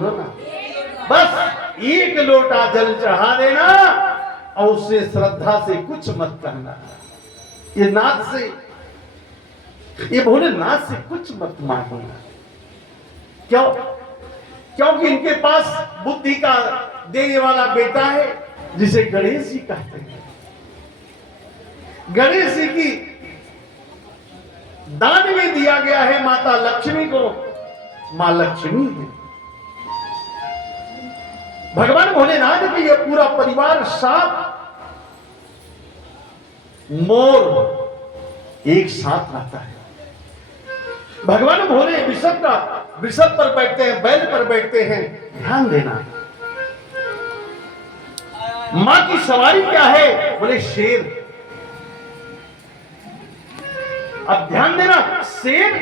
बोलो ना, बस एक लोटा जल चढ़ा देना और उससे श्रद्धा से कुछ मत कहना। ये नाथ से, ये भोलेनाथ से कुछ मत मांगना। क्यों? क्योंकि इनके पास बुद्धि का देने वाला बेटा है जिसे गणेश जी कहते हैं। गणेश जी की दान में दिया गया है माता लक्ष्मी को, मां लक्ष्मी है। भगवान भोलेनाथ के ये पूरा परिवार 7 मोर एक साथ रहता है। भगवान भोले वृषभ पर बैठते हैं, बैल पर बैठते हैं। ध्यान देना, मां की सवारी क्या है? बोले शेर। अब ध्यान देना, शेर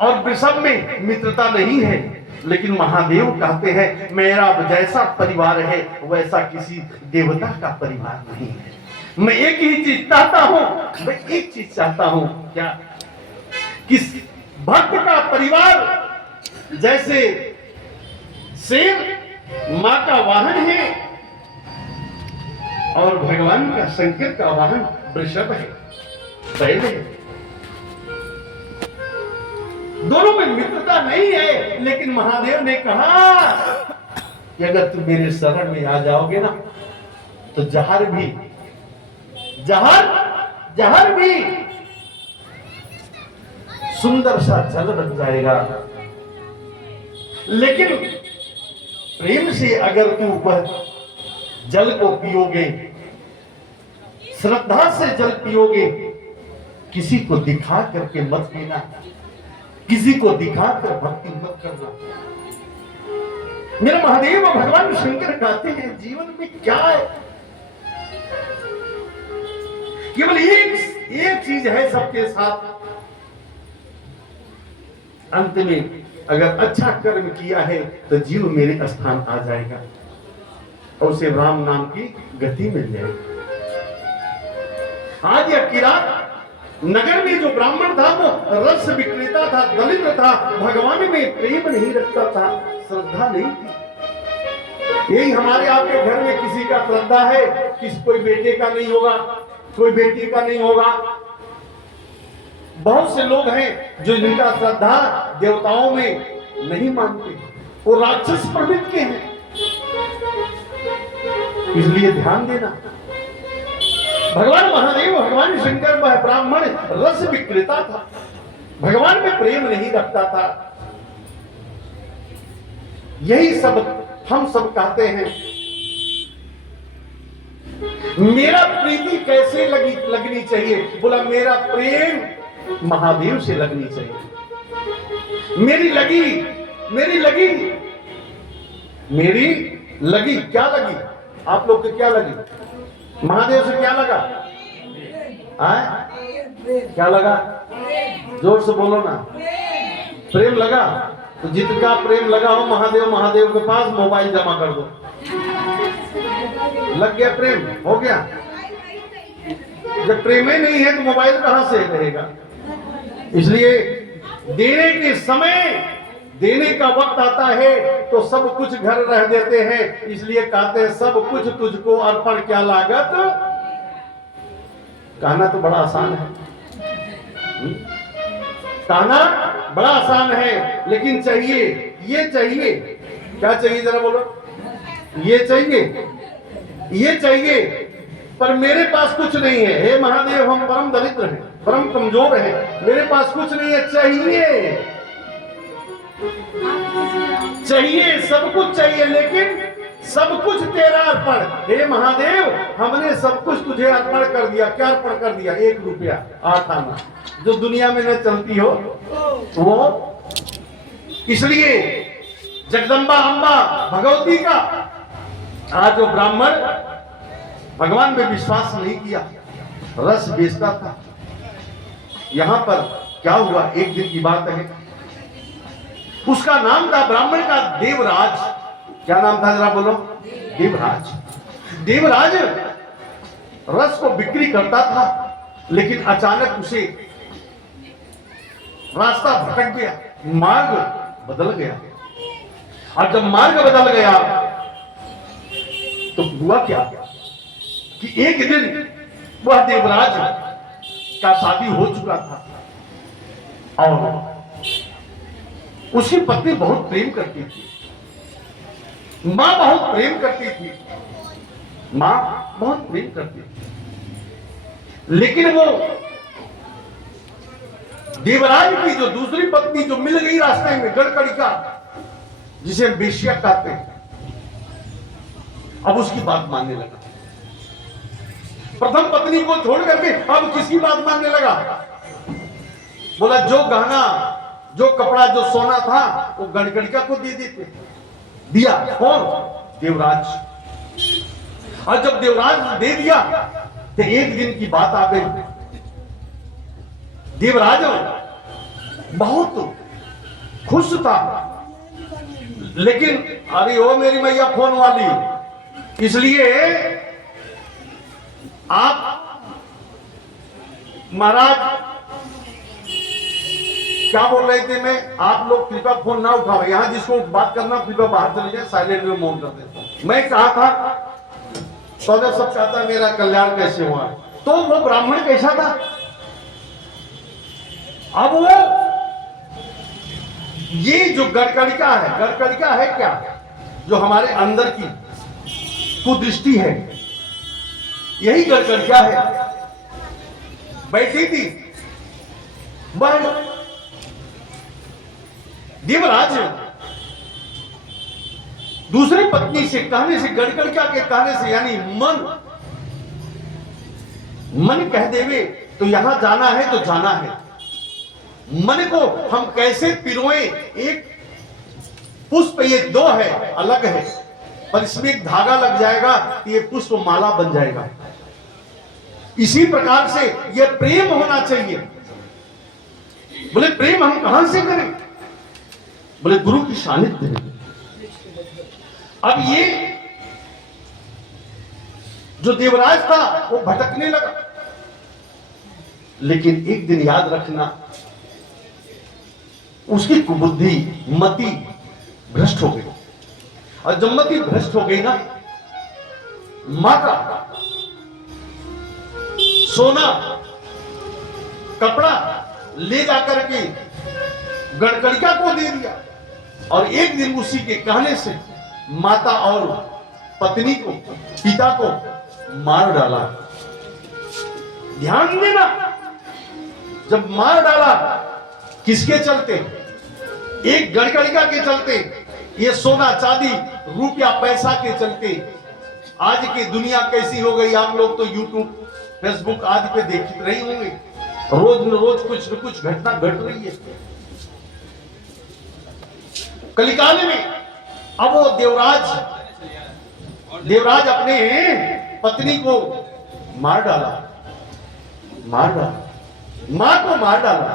और वृषभ में मित्रता नहीं है, लेकिन महादेव कहते हैं मेरा जैसा परिवार है वैसा किसी देवता का परिवार नहीं है। मैं एक ही चीज चाहता हूं, मैं एक चीज चाहता हूं, क्या? किस भक्त का परिवार जैसे शेर मां का वाहन है और भगवान का शंकर का वाहन वृषभ है, बैल है। दोनों में मित्रता नहीं है, लेकिन महादेव ने कहा कि अगर तुम मेरे शरण में आ जाओगे ना तो जहर भी सुंदर सा जल बन जाएगा। लेकिन प्रेम से अगर तू वह जल को पियोगे, श्रद्धा से जल पियोगे, किसी को दिखा करके मत पीना, किसी को दिखाकर भक्ति मत करना। मेरे महादेव भगवान शंकर कहते हैं जीवन में क्या है? केवल एक चीज है सबके साथ, अंत में अगर अच्छा कर्म किया है तो जीव मेरे स्थान आ जाएगा और उसे राम नाम की गति मिल जाएगी। आज यह किरात नगर में जो ब्राह्मण था वो रस विक्रेता था, दलित था, भगवान में प्रेम नहीं रखता था, श्रद्धा नहीं थी। यही हमारे आपके घर में किसी का श्रद्धा है, कोई बेटे का नहीं होगा, कोई बेटी का नहीं होगा। बहुत से लोग हैं जो जिनका श्रद्धा देवताओं में नहीं मानते, वो राक्षस प्रवृत्ति के हैं। इसलिए ध्यान देना, भगवान महादेव भगवान शंकर वह ब्राह्मण रस विक्रेता था, भगवान में प्रेम नहीं रखता था। यही सब हम सब कहते हैं, मेरा प्रीति कैसे लगनी चाहिए? बोला मेरा प्रेम महादेव से लगनी चाहिए। मेरी लगी क्या लगी? आप लोग के क्या लगी? महादेव से क्या लगा? क्या लगा? जोर से बोलो ना। प्रेम लगा? तो जितना प्रेम लगा हो महादेव के पास मोबाइल जमा कर दो। लग गया प्रेम, हो गया। जब प्रेम ही नहीं है तो मोबाइल कहां से रहेगा? इसलिए देने के समय, देने का वक्त आता है तो सब कुछ घर रह देते हैं। इसलिए कहते हैं सब कुछ तुझको अर्पण क्या लागत। कहना तो बड़ा आसान है, कहना बड़ा आसान है, लेकिन चाहिए, ये चाहिए, क्या चाहिए जरा बोलो? ये चाहिए, पर मेरे पास कुछ नहीं है। हे महादेव हम परम दरिद्र हैं, परम कमजोर हैं, मेरे पास कुछ नहीं है। चाहिए सब कुछ चाहिए, लेकिन सब कुछ तेरा अर्पण। हे महादेव हमने सब कुछ तुझे अर्पण कर दिया। क्या अर्पण कर दिया? 1 रुपया 8 आना, जो दुनिया में न चलती हो वो। इसलिए जगदम्बा अम्बा भगवती का आज जो ब्राह्मण भगवान में विश्वास नहीं किया, रस बेचता था। यहां पर क्या हुआ? एक दिन की बात है, उसका नाम था ब्राह्मण का देवराज। क्या नाम था जरा बोलो? देवराज। देवराज रस को बिक्री करता था, लेकिन अचानक उसे रास्ता भटक गया, मार्ग बदल गया। और जब मार्ग बदल गया तो हुआ क्या कि एक दिन वह देवराज का शादी हो चुका था और उसकी पत्नी बहुत प्रेम करती थी, मां बहुत प्रेम करती थी, मां बहुत प्रेम करती थी। लेकिन वो देवराज की जो दूसरी पत्नी जो मिल गई रास्ते में, गड़कड़िका, जिसे वेश्या कहते हैं, अब उसकी बात मानने लगा। प्रथम पत्नी को छोड़ करके अब किसकी बात मानने लगा? बोला जो गहना, जो कपड़ा, जो सोना था वो गड़कड़िका को दे देते। दिया कौन? देवराज। और जब देवराज दे दिया तो एक दिन की बात आ गई, देवराज बहुत खुश था, लेकिन अरे ओ मेरी मैया फोन वाली, इसलिए आप महाराज क्या बोल रहे थे? मैं आप लोग कृपया फोन ना उठाओ, यहां जिसको बात करना कृपया बाहर चले जाए, साइलेंट में मौन कर देता। मैं कहा था सौदेव सब चाहता मेरा कल्याण कैसे हुआ, तो वो ब्राह्मण कैसा था? अब वो ये जो गड़कड़िका है, गड़कड़िका है क्या? जो हमारे अंदर की कुदृष्टि है, यही गड़कड़िका है। बैठी थी वह देवराज दूसरी पत्नी से कहने से, गड़कड़िका के कहने से, यानी मन कह देवे तो यहां जाना है तो जाना है। मन को हम कैसे पिरोए? एक पुष्प, ये दो है, अलग है, पर इसमें एक धागा लग जाएगा तो ये पुष्प माला बन जाएगा। इसी प्रकार से ये प्रेम होना चाहिए। बोले प्रेम हम कहां से करें? बोले गुरु की सानिध्य में। अब ये जो देवराज था वो भटकने लगा, लेकिन एक दिन याद रखना, उसकी कुबुद्धि, मति भ्रष्ट हो गई। और जब मति भ्रष्ट हो गई ना, मां का सोना कपड़ा ले जाकर के गड़कड़िका को दे दिया, और एक दिन उसी के कहने से माता और पत्नी को, पिता को मार डाला। ध्यान देना, जब मार डाला किसके चलते? एक गड़कड़िका के चलते, ये सोना चांदी रुपया पैसा के चलते। आज की दुनिया कैसी हो गई, आप लोग तो यूट्यूब फेसबुक आदि पे देख रही होंगे, रोज न रोज कुछ न कुछ घटना घट रही है। कलिकाल में अब वो देवराज अपने पत्नी को मार डाला, मां को मार डाला,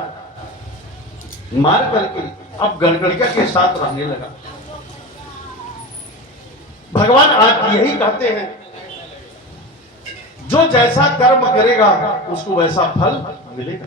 मार करके अब गड़कड़िका के साथ रहने लगा। भगवान आज यही कहते हैं, जो जैसा कर्म करेगा उसको वैसा फल मिलेगा।